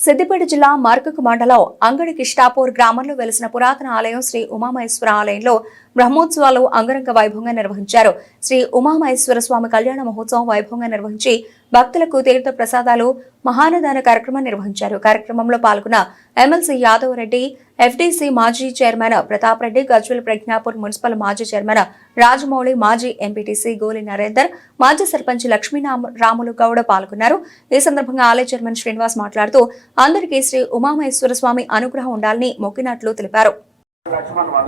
సిద్దిపేట జిల్లా మర్కక్ మండలం అంగడి కిష్టాపూర్ గ్రామంలో వెలిసిన పురాతన ఆలయం శ్రీ ఉమామహేశ్వర ఆలయంలో బ్రహ్మోత్సవాలు అంగరంగ వైభవంగా నిర్వహించారు. శ్రీ ఉమామహేశ్వర స్వామి కళ్యాణ మహోత్సవం వైభవంగా నిర్వహించి భక్తులకు తీర్థ ప్రసాదాలు మహానదాన కార్యక్రమం నిర్వహించారు. కార్యక్రమంలో పాల్గొన్న ఎమ్మెల్సీ యాదవ్ రెడ్డి, ఎఫ్డీసీ మాజీ చైర్మన్ ప్రతాప్ రెడ్డి, గజ్వేల్ ప్రజ్ఞాపూర్ మున్సిపల్ మాజీ చైర్మన్ రాజమౌళి, మాజీ ఎంపీటీసీ గోలి నరేందర్, మాజీ సర్పంచ్ లక్ష్మీరాములు గౌడ పాల్గొన్నారు. ఈ సందర్భంగా ఆలయ చైర్మన్ శ్రీనివాస్ మాట్లాడుతూ అందరికీ శ్రీ ఉమామహేశ్వర స్వామి అనుగ్రహం ఉండాలని మొక్కినట్లు తెలిపారు.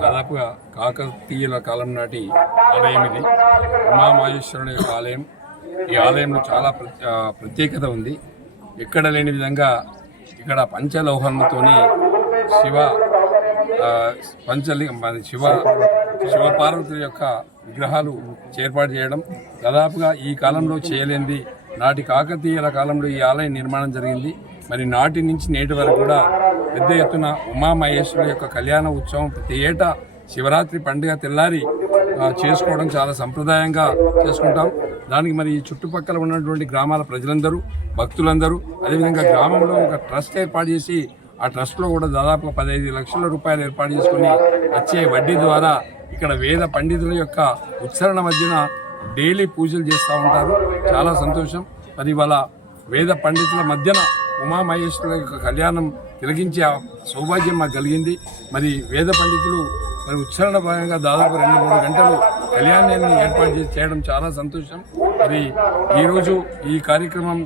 దాదాపుగా కాకతీయుల కాలం నాటి ఆలయం ఇది. ఉమామహేశ్వరుని యొక్క ఆలయం. ఈ ఆలయంలో చాలా ప్రత్యేకత ఉంది. ఎక్కడ లేని విధంగా ఇక్కడ పంచలోహంతోని శివపార్వతుల యొక్క విగ్రహాలు ఏర్పాటు చేయడం దాదాపుగా ఈ కాలంలో చేయలేనిది. నాటి కాకతీయుల కాలంలో ఈ ఆలయం నిర్మాణం జరిగింది. మరి నాటి నుంచి నేటి వరకు కూడా పెద్ద ఎత్తున ఉమామహేశ్వరుల యొక్క కళ్యాణ ఉత్సవం ప్రతి ఏటా శివరాత్రి పండుగ తెల్లారి చేసుకోవడం చాలా సంప్రదాయంగా చేసుకుంటాం. దానికి మరి ఈ చుట్టుపక్కల ఉన్నటువంటి గ్రామాల ప్రజలందరూ, భక్తులందరూ, అదేవిధంగా గ్రామంలో ఒక ట్రస్ట్ ఏర్పాటు చేసి ఆ ట్రస్ట్లో కూడా దాదాపు 15 లక్షల రూపాయలు ఏర్పాటు చేసుకుని వచ్చే వడ్డీ ద్వారా ఇక్కడ వేద పండితుల యొక్క ఉచ్చారణ మధ్యన డైలీ పూజలు చేస్తూ ఉంటారు. చాలా సంతోషం. మరి ఇవాళ వేద పండితుల మధ్యన ఉమామహేశ్వరుల యొక్క కళ్యాణం తిలకించే సౌభాగ్యం మాకు కలిగింది. మరి వేద పండితులు మరి ఉచ్చారణ భాగంగా దాదాపు 2-3 గంటలు కళ్యాణాన్ని ఏర్పాటు చేయడం చాలా సంతోషం. మరి ఈరోజు ఈ కార్యక్రమం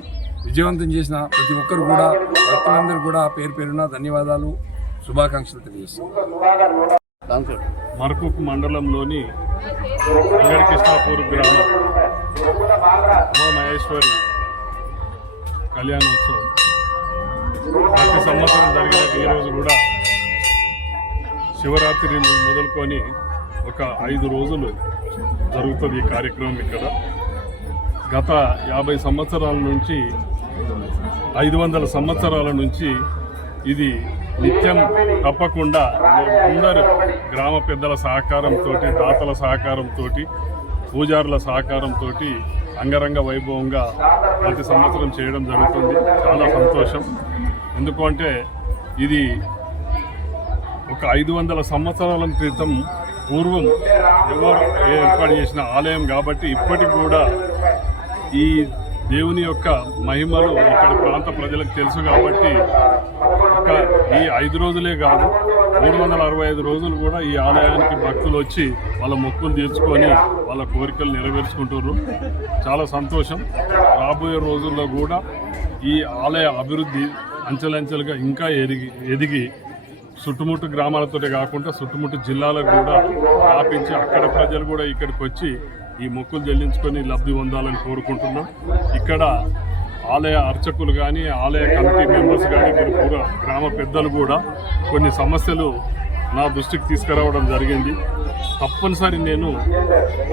విజయవంతం చేసిన ప్రతి ఒక్కరు కూడా, భక్తులందరూ కూడా పేరు పేరున ధన్యవాదాలు, శుభాకాంక్షలు తెలియజేస్తాం. మర్కక్ మండలంలోని అంగడి కిష్టాపూర్ గ్రామం ఉమామహేశ్వరి కళ్యాణోత్సవం ప్రతి సంవత్సరం జరిగినట్టు ఈరోజు కూడా శివరాత్రి మొదలుకొని ఒక 5 రోజులు జరుగుతుంది ఈ కార్యక్రమం. ఇక్కడ గత 50 సంవత్సరాల నుంచి 500 సంవత్సరాల నుంచి ఇది నిత్యం తప్పకుండా అందరూ గ్రామ పెద్దల సహకారంతో, దాతల సహకారంతో, పూజారుల సహకారంతో అంగరంగ వైభవంగా ప్రతి సంవత్సరం చేయడం జరుగుతుంది. చాలా సంతోషం. ఎందుకంటే ఇది ఒక 500 సంవత్సరాల క్రితం పూర్వం ఎవరు ఏర్పాటు చేసిన ఆలయం కాబట్టి ఇప్పటికి కూడా ఈ దేవుని యొక్క మహిమలు ఇక్కడ ప్రాంత ప్రజలకు తెలుసు. కాబట్టి ఒక ఈ 5 రోజులే కాదు, 365 రోజులు కూడా ఈ ఆలయానికి భక్తులు వచ్చి వాళ్ళ మొక్కులు తీర్చుకొని వాళ్ళ కోరికలు నెరవేర్చుకుంటున్నారు. చాలా సంతోషం. రాబోయే రోజుల్లో కూడా ఈ ఆలయ అభివృద్ధి అంచెలంచెలుగా ఇంకా ఎదిగి చుట్టుముట్టు గ్రామాలతోనే కాకుండా చుట్టుముట్టు జిల్లాలకు కూడా వ్యాపించి అక్కడ ప్రజలు కూడా ఇక్కడికి వచ్చి ఈ మొక్కులు చెల్లించుకొని లబ్ధి పొందాలని కోరుకుంటున్నాం. ఇక్కడ ఆలయ అర్చకులు కానీ, ఆలయ కమిటీ మెంబర్స్ కానీ, గ్రామ పెద్దలు కూడా కొన్ని సమస్యలు నా దృష్టికి తీసుకురావడం జరిగింది. తప్పనిసరి నేను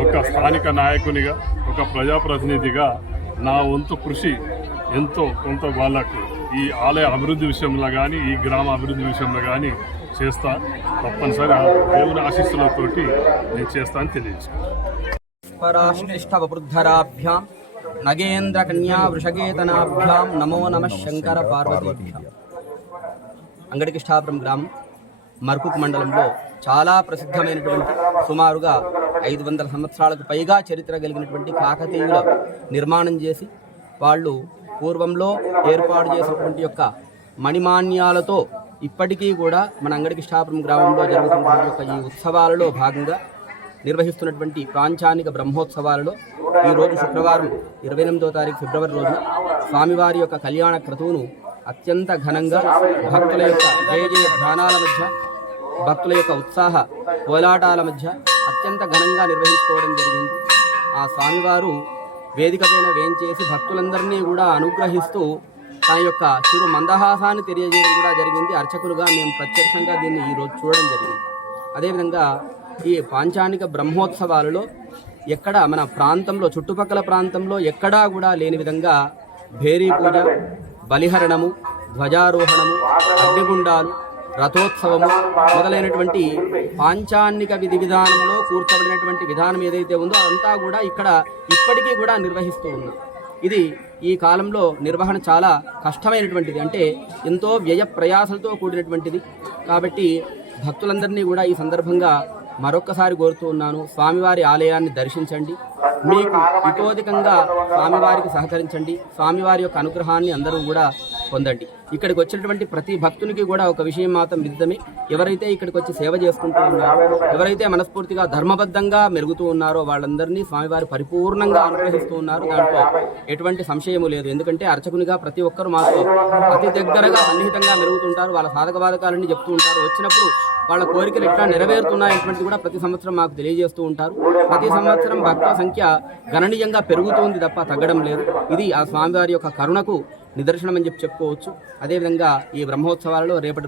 ఒక స్థానిక నాయకునిగా, ఒక ప్రజాప్రతినిధిగా నా వంతు కృషి ఎంతో కొంత వాళ్ళకు ఈ ఆలయ అభివృద్ధి విషయంలో కానీ, ఈ గ్రామ అభివృద్ధి విషయంలో కానీ చేస్తా. తప్పనిసరి దేవుని ఆశీస్సులతోటి నేను చేస్తా అని తెలియజేస్తాను. పరాశ్లిష్టవృద్ధరాభ్యాం నగేంద్ర కన్యా వృషకేతనాభ్యాం నమో నమః శంకర పార్వతీభ్యాం. అంగడి కిష్టాపురం గ్రామం మర్కక్ మండలంలో చాలా ప్రసిద్ధమైనటువంటి, సుమారుగా 500 సంవత్సరాలకు పైగా చరిత్ర కలిగినటువంటి కాకతీయుల నిర్మాణం చేసి వాళ్ళు పూర్వంలో ఏర్పాటు చేసినటువంటి యొక్క మణిమాన్యాలతో ఇప్పటికీ కూడా మన అంగడి కిష్టాపురం గ్రామంలో జరుగుతున్నటువంటి యొక్క ఈ ఉత్సవాలలో భాగంగా నిర్వహిస్తున్నటువంటి ప్రాంచానిక బ్రహ్మోత్సవాలలో ఈరోజు శుక్రవారం 28వ తారీఖు ఫిబ్రవరి రోజున స్వామివారి యొక్క కళ్యాణ క్రతువును అత్యంత ఘనంగా భక్తుల యొక్క జయ జయ ధ్యానాల మధ్య, భక్తుల యొక్క ఉత్సాహ కోలాటాల మధ్య అత్యంత ఘనంగా నిర్వహించుకోవడం జరిగింది. ఆ స్వామివారు వేదిక పైన వేంచేసి భక్తులందరినీ కూడా అనుగ్రహిస్తూ తన యొక్క చిరు మందహాసాన్ని తెలియజేయడం కూడా జరిగింది. అర్చకులుగా మేము ప్రత్యక్షంగా దీన్ని ఈరోజు చూడడం జరిగింది. అదేవిధంగా ఈ పాంచానిక బ్రహ్మోత్సవాలలో ఎక్కడ మన ప్రాంతంలో, చుట్టుపక్కల ప్రాంతంలో ఎక్కడా కూడా లేని విధంగా భేరీ పూజ, బలిహరణము, ధ్వజారోహణము, అగ్నిగుండాలు, రథోత్సవము మొదలైనటువంటి పాంచానిక విధి విధానంలో కూర్చబడినటువంటి విధానం ఏదైతే ఉందో అదంతా కూడా ఇక్కడ ఇప్పటికీ కూడా నిర్వహిస్తూ ఉన్నాం. ఇది ఈ కాలంలో నిర్వహణ చాలా కష్టమైనటువంటిది, అంటే ఎంతో వ్యయ ప్రయాసలతో కూడినటువంటిది. కాబట్టి భక్తులందరినీ కూడా ఈ సందర్భంగా మరొక్కసారి కోరుతూ ఉన్నాను, స్వామివారి ఆలయాన్ని దర్శించండి, మీకు ఇతోధికంగా స్వామివారికి సహకరించండి, స్వామివారి యొక్క అనుగ్రహాన్ని అందరూ కూడా పొందండి. ఇక్కడికి వచ్చినటువంటి ప్రతి భక్తునికి కూడా ఒక విషయం మాత్రం విదితమే, ఎవరైతే ఇక్కడికి వచ్చి సేవ చేసుకుంటూ ఉన్నారో, ఎవరైతే మనస్ఫూర్తిగా ధర్మబద్ధంగా మెరుగుతూ ఉన్నారో వాళ్ళందరినీ స్వామివారు పరిపూర్ణంగా అనుగ్రహిస్తూ ఉన్నారు. దాంట్లో ఎటువంటి సంశయము లేదు. ఎందుకంటే అర్చకునిగా ప్రతి ఒక్కరు మాతో అతి దగ్గరగా సన్నిహితంగా మెరుగుతుంటారు, వాళ్ళ సాధక బాధకాలన్నీ చెప్తూ ఉంటారు. వచ్చినప్పుడు వాళ్ళ కోరికలు ఎట్లా నెరవేరుతున్నాయటువంటి కూడా ప్రతి సంవత్సరం మాకు తెలియజేస్తూ ఉంటారు. ప్రతి సంవత్సరం భక్తుల సంఖ్య గణనీయంగా పెరుగుతుంది తప్ప తగ్గడం లేదు. ఇది ఆ స్వామివారి యొక్క కరుణకు నిదర్శనం అని చెప్పుకోవచ్చు. అదేవిధంగా ఈ బ్రహ్మోత్సవాలలో రేపటి